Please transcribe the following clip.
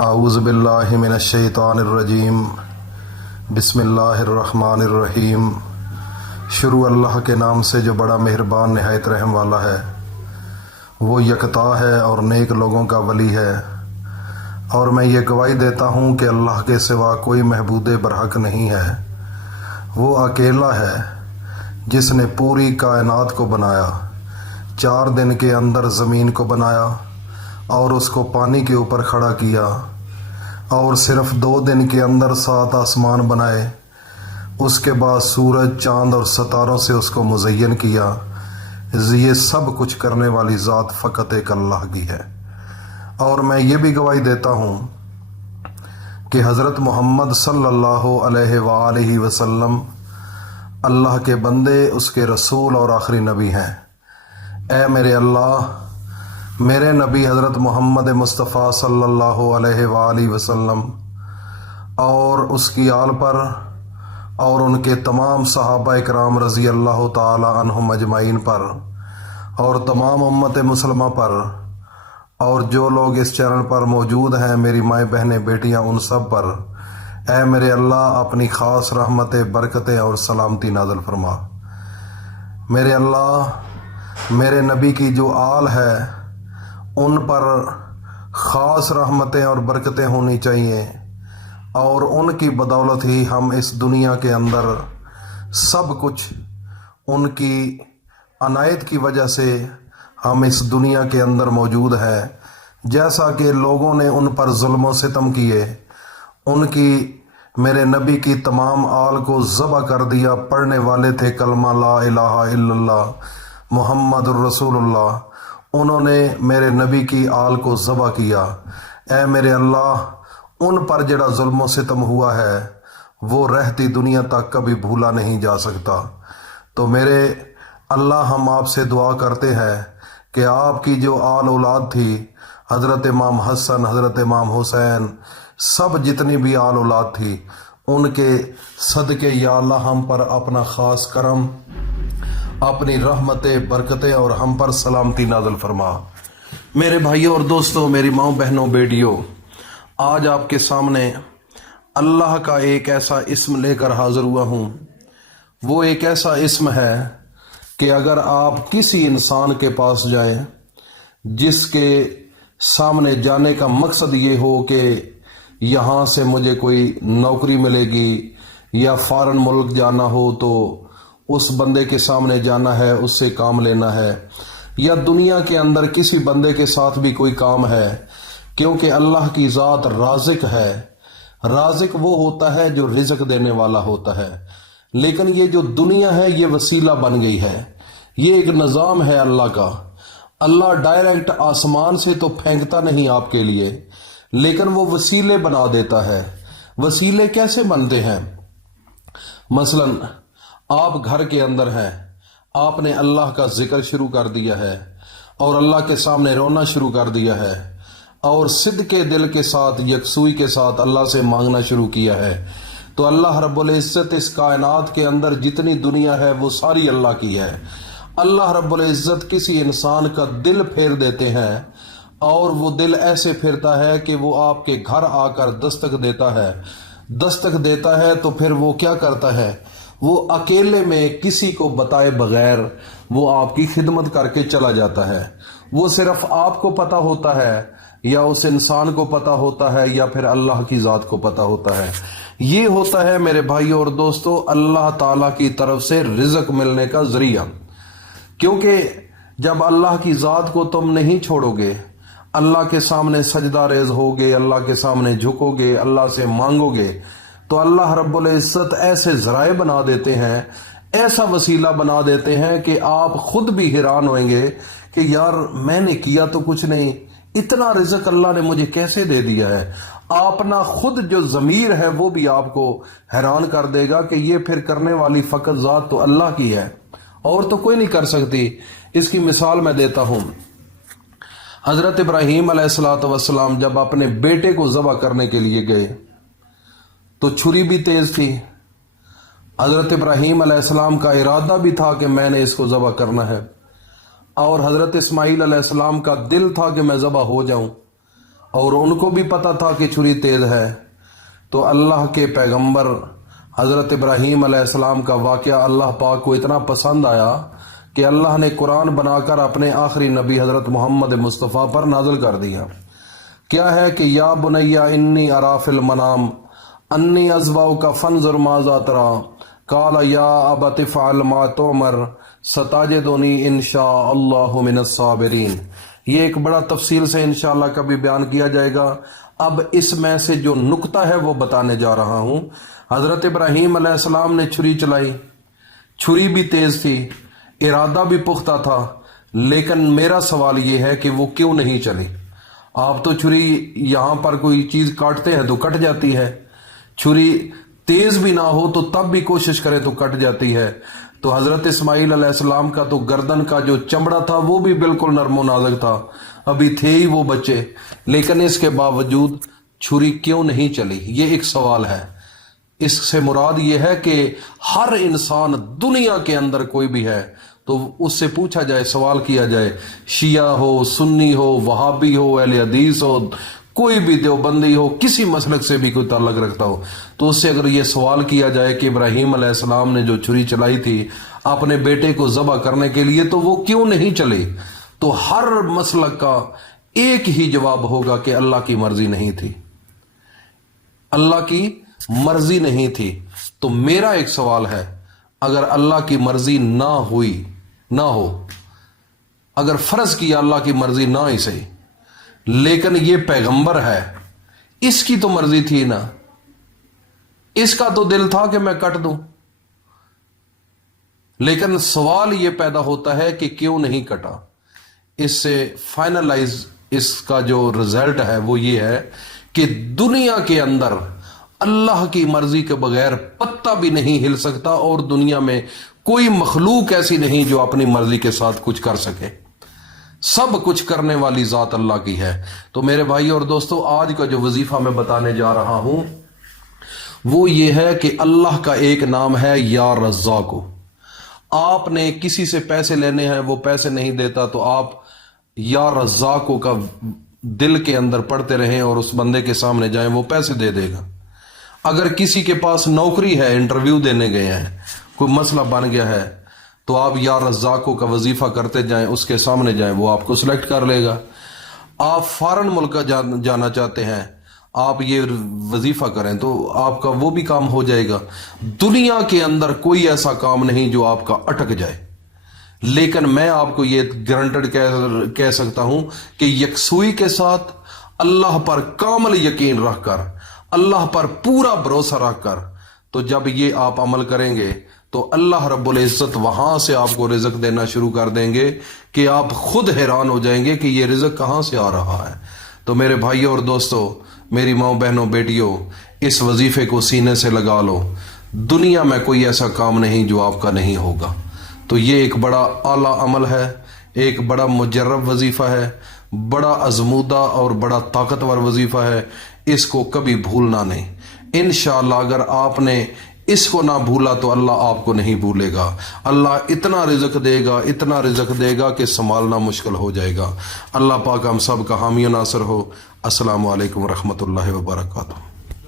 اعوذ باللہ من الشیطان الرجیم بسم اللہ الرحمن الرحیم۔ شروع اللہ کے نام سے جو بڑا مہربان نہایت رحم والا ہے۔ وہ یکتا ہے اور نیک لوگوں کا ولی ہے، اور میں یہ گواہی دیتا ہوں کہ اللہ کے سوا کوئی معبود برحق نہیں ہے۔ وہ اکیلا ہے جس نے پوری کائنات کو بنایا، 4 دن کے اندر زمین کو بنایا اور اس کو پانی کے اوپر کھڑا کیا، اور صرف 2 دن کے اندر 7 آسمان بنائے۔ اس کے بعد سورج، چاند اور ستاروں سے اس کو مزین کیا۔ یہ سب کچھ کرنے والی ذات فقط ایک اللہ کی ہے۔ اور میں یہ بھی گواہی دیتا ہوں کہ حضرت محمد صلی اللہ علیہ وآلہ وسلم اللہ کے بندے، اس کے رسول اور آخری نبی ہیں۔ اے میرے اللہ، میرے نبی حضرت محمد مصطفیٰ صلی اللہ علیہ وآلہ وسلم اور اس کی آل پر اور ان کے تمام صحابہ اکرام رضی اللہ تعالی عنہم اجمعین پر اور تمام امت مسلمہ پر، اور جو لوگ اس چینل پر موجود ہیں، میری مائیں بہنیں بیٹیاں، ان سب پر اے میرے اللہ اپنی خاص رحمتیں، برکتیں اور سلامتی نازل فرما۔ میرے اللہ، میرے نبی کی جو آل ہے ان پر خاص رحمتیں اور برکتیں ہونی چاہیے، اور ان کی بدولت ہی ہم اس دنیا کے اندر سب کچھ، ان کی عنایت کی وجہ سے ہم اس دنیا کے اندر موجود ہیں۔ جیسا کہ لوگوں نے ان پر ظلم و ستم کیے، ان کی، میرے نبی کی تمام آل کو ذبح کر دیا۔ پڑھنے والے تھے کلمہ لا الہ الا اللہ محمد الرسول اللہ، انہوں نے میرے نبی کی آل کو ذبح کیا۔ اے میرے اللہ، ان پر جڑا ظلم و ستم ہوا ہے وہ رہتی دنیا تک کبھی بھولا نہیں جا سکتا۔ تو میرے اللہ، ہم آپ سے دعا کرتے ہیں کہ آپ کی جو آل اولاد تھی، حضرت امام حسن، حضرت امام حسین، سب جتنی بھی آل اولاد تھی، ان کے صدقے یا اللہ ہم پر اپنا خاص کرم، اپنی رحمتیں، برکتیں اور ہم پر سلامتی نازل فرما۔ میرے بھائیوں اور دوستوں، میری ماؤں، بہنوں، بیٹیوں، آج آپ کے سامنے اللہ کا ایک ایسا اسم لے کر حاضر ہوا ہوں۔ وہ ایک ایسا اسم ہے کہ اگر آپ کسی انسان کے پاس جائیں جس کے سامنے جانے کا مقصد یہ ہو کہ یہاں سے مجھے کوئی نوکری ملے گی یا فارن ملک جانا ہو، تو اس بندے کے سامنے جانا ہے، اس سے کام لینا ہے، یا دنیا کے اندر کسی بندے کے ساتھ بھی کوئی کام ہے، کیونکہ اللہ کی ذات رازق ہے۔ رازق وہ ہوتا ہے جو رزق دینے والا ہوتا ہے، لیکن یہ جو دنیا ہے یہ وسیلہ بن گئی ہے، یہ ایک نظام ہے اللہ کا۔ اللہ ڈائریکٹ آسمان سے تو پھینکتا نہیں آپ کے لیے، لیکن وہ وسیلے بنا دیتا ہے۔ وسیلے کیسے بنتے ہیں؟ مثلا آپ گھر کے اندر ہیں، آپ نے اللہ کا ذکر شروع کر دیا ہے اور اللہ کے سامنے رونا شروع کر دیا ہے، اور صدقے دل کے ساتھ، یکسوئی کے ساتھ اللہ سے مانگنا شروع کیا ہے، تو اللہ رب العزت اس کائنات کے اندر جتنی دنیا ہے وہ ساری اللہ کی ہے۔ اللہ رب العزت کسی انسان کا دل پھیر دیتے ہیں، اور وہ دل ایسے پھرتا ہے کہ وہ آپ کے گھر آ کر دستک دیتا ہے۔ دستک دیتا ہے تو پھر وہ کیا کرتا ہے؟ وہ اکیلے میں کسی کو بتائے بغیر وہ آپ کی خدمت کر کے چلا جاتا ہے۔ وہ صرف آپ کو پتہ ہوتا ہے، یا اس انسان کو پتہ ہوتا ہے، یا پھر اللہ کی ذات کو پتہ ہوتا ہے۔ یہ ہوتا ہے میرے بھائیوں اور دوستوں اللہ تعالیٰ کی طرف سے رزق ملنے کا ذریعہ، کیونکہ جب اللہ کی ذات کو تم نہیں چھوڑو گے، اللہ کے سامنے سجدہ ریز ہوگے، اللہ کے سامنے جھکو گے، اللہ سے مانگو گے، تو اللہ رب العزت ایسے ذرائع بنا دیتے ہیں، ایسا وسیلہ بنا دیتے ہیں کہ آپ خود بھی حیران ہوئیں گے کہ یار میں نے کیا تو کچھ نہیں، اتنا رزق اللہ نے مجھے کیسے دے دیا ہے۔ اپنا خود جو ضمیر ہے وہ بھی آپ کو حیران کر دے گا کہ یہ پھر کرنے والی فقط ذات تو اللہ کی ہے، اور تو کوئی نہیں کر سکتی۔ اس کی مثال میں دیتا ہوں۔ حضرت ابراہیم علیہ السلام جب اپنے بیٹے کو ذبح کرنے کے لیے گئے تو چھری بھی تیز تھی۔ حضرت ابراہیم علیہ السلام کا ارادہ بھی تھا کہ میں نے اس کو ذبح کرنا ہے، اور حضرت اسماعیل علیہ السلام کا دل تھا کہ میں ذبح ہو جاؤں، اور ان کو بھی پتہ تھا کہ چھری تیز ہے۔ تو اللہ کے پیغمبر حضرت ابراہیم علیہ السلام کا واقعہ اللہ پاک کو اتنا پسند آیا کہ اللہ نے قرآن بنا کر اپنے آخری نبی حضرت محمد مصطفیٰ پر نازل کر دیا۔ کیا ہے کہ یا بنیا انی ارا فی المنام انی ازبحک فانظر ماذا تری قال یا ابت افعل ما تؤمر ستجدنی ان شاء اللہ من الصابرین۔ یہ ایک بڑا تفصیل سے انشاءاللہ کبھی بیان کیا جائے گا۔ اب اس میں سے جو نقطہ ہے وہ بتانے جا رہا ہوں۔ حضرت ابراہیم علیہ السلام نے چھری چلائی، چھری بھی تیز تھی، ارادہ بھی پختہ تھا، لیکن میرا سوال یہ ہے کہ وہ کیوں نہیں چلی؟ آپ تو چھری یہاں پر کوئی چیز کاٹتے ہیں تو کٹ جاتی ہے، چھری تیز بھی نہ ہو تو تب بھی کوشش کرے تو کٹ جاتی ہے۔ تو حضرت اسماعیل علیہ السلام کا تو گردن کا جو چمڑا تھا وہ بھی بالکل نرم و نازک تھا، ابھی تھے ہی وہ بچے، لیکن اس کے باوجود چھری کیوں نہیں چلی؟ یہ ایک سوال ہے۔ اس سے مراد یہ ہے کہ ہر انسان دنیا کے اندر کوئی بھی ہے تو اس سے پوچھا جائے، سوال کیا جائے، شیعہ ہو، سنی ہو، وہابی ہو، اہل حدیث ہو، کوئی بھی دیوبندی ہو، کسی مسلک سے بھی کوئی تعلق رکھتا ہو، تو اس سے اگر یہ سوال کیا جائے کہ ابراہیم علیہ السلام نے جو چھری چلائی تھی اپنے بیٹے کو ذبح کرنے کے لیے تو وہ کیوں نہیں چلی، تو ہر مسلک کا ایک ہی جواب ہوگا کہ اللہ کی مرضی نہیں تھی، اللہ کی مرضی نہیں تھی۔ تو میرا ایک سوال ہے، اگر اللہ کی مرضی نہ ہو، اگر فرض کیا اللہ کی مرضی نہ ہی صحیح، لیکن یہ پیغمبر ہے، اس کی تو مرضی تھی نا، اس کا تو دل تھا کہ میں کٹ دوں، لیکن سوال یہ پیدا ہوتا ہے کہ کیوں نہیں کٹا۔ اس سے فائنلائز اس کا جو رزلٹ ہے وہ یہ ہے کہ دنیا کے اندر اللہ کی مرضی کے بغیر پتہ بھی نہیں ہل سکتا، اور دنیا میں کوئی مخلوق ایسی نہیں جو اپنی مرضی کے ساتھ کچھ کر سکے، سب کچھ کرنے والی ذات اللہ کی ہے۔ تو میرے بھائی اور دوستو، آج کا جو وظیفہ میں بتانے جا رہا ہوں وہ یہ ہے کہ اللہ کا ایک نام ہے یا رزاق۔ آپ نے کسی سے پیسے لینے ہیں، وہ پیسے نہیں دیتا تو آپ یا رزاق کا دل کے اندر پڑھتے رہیں اور اس بندے کے سامنے جائیں، وہ پیسے دے دے گا۔ اگر کسی کے پاس نوکری ہے، انٹرویو دینے گئے ہیں، کوئی مسئلہ بن گیا ہے، تو آپ یا رزاق کا وظیفہ کرتے جائیں، اس کے سامنے جائیں، وہ آپ کو سلیکٹ کر لے گا۔ آپ فارن ملک جانا چاہتے ہیں، آپ یہ وظیفہ کریں تو آپ کا وہ بھی کام ہو جائے گا۔ دنیا کے اندر کوئی ایسا کام نہیں جو آپ کا اٹک جائے، لیکن میں آپ کو یہ گارنٹیڈ کہہ سکتا ہوں کہ یکسوئی کے ساتھ اللہ پر کامل یقین رکھ کر، اللہ پر پورا بھروسہ رکھ کر، تو جب یہ آپ عمل کریں گے تو اللہ رب العزت وہاں سے آپ کو رزق دینا شروع کر دیں گے کہ آپ خود حیران ہو جائیں گے کہ یہ رزق کہاں سے آ رہا ہے۔ تو میرے بھائیوں اور دوستو، میری ماں بہنوں بیٹیوں، اس وظیفے کو سینے سے لگا لو۔ دنیا میں کوئی ایسا کام نہیں جو آپ کا نہیں ہوگا۔ تو یہ ایک بڑا اعلیٰ عمل ہے، ایک بڑا مجرب وظیفہ ہے، بڑا ازمودہ اور بڑا طاقتور وظیفہ ہے، اس کو کبھی بھولنا نہیں۔ انشاءاللہ اگر آپ نے اس کو نہ بھولا تو اللہ آپ کو نہیں بھولے گا۔ اللہ اتنا رزق دے گا، اتنا رزق دے گا کہ سنبھالنا مشکل ہو جائے گا۔ اللہ پاک ہم سب کا حامی و ناصر ہو۔ السلام علیکم ورحمۃ اللہ وبرکاتہ۔